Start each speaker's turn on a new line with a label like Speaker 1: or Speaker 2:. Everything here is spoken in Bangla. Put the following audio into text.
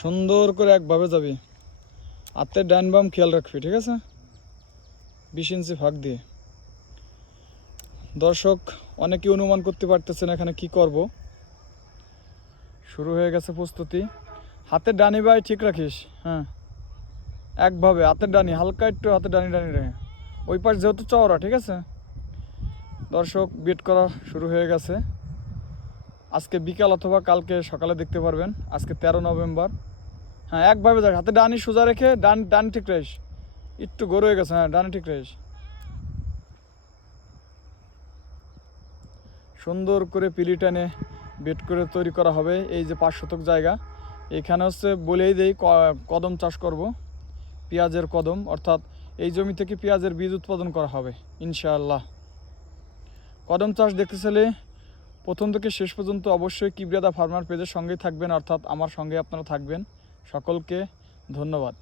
Speaker 1: সুন্দর করে একভাবে যাবি। হাতের ডান বাম খেয়াল রাখবি, ঠিক আছে? বিশ ইঞ্চি ফাঁক দিয়ে। দর্শক অনেকে অনুমান করতে পারতেছেন এখানে কি করব। শুরু হয়ে গেছে প্রস্তুতি। হাতের ডানি ভাই, ঠিক রাখিস হ্যাঁ? একভাবে হাতের ডানি, হালকা একটু হাতের ডানি ডানি রেখে ওই পাশ যেহেতু চওড়া, ঠিক আছে? দর্শক বেট করা শুরু হয়ে গেছে। আজকে বিকাল অথবা কালকে সকালে দেখতে পারবেন। আজকে তেরো নভেম্বর। হ্যাঁ একভাবে দেখ, হাতে ডানি সোজা রেখে ডান ডান ঠিক রেস। একটু গরু হয়ে গেছে হ্যাঁ ডানি ঠিক রেস। সুন্দর করে পিলি টানে বেট করে তৈরি করা হবে, এই যে পাঁচ শতক জায়গা। এখানে হচ্ছে বলেই দেই কদম চাষ করব, পেঁয়াজের কদম। অর্থাৎ এই জমি থেকে পেঁয়াজের বীজ উৎপাদন করা হবে, ইনশাআল্লাহ। কদম চাষ দেখতে চাইলে প্রথম থেকে শেষ পর্যন্ত অবশ্যই কিবরিয়াদা ফার্মার পেজের সঙ্গেই থাকবেন, অর্থাৎ আমার সঙ্গে আপনারা থাকবেন। সকলকে ধন্যবাদ।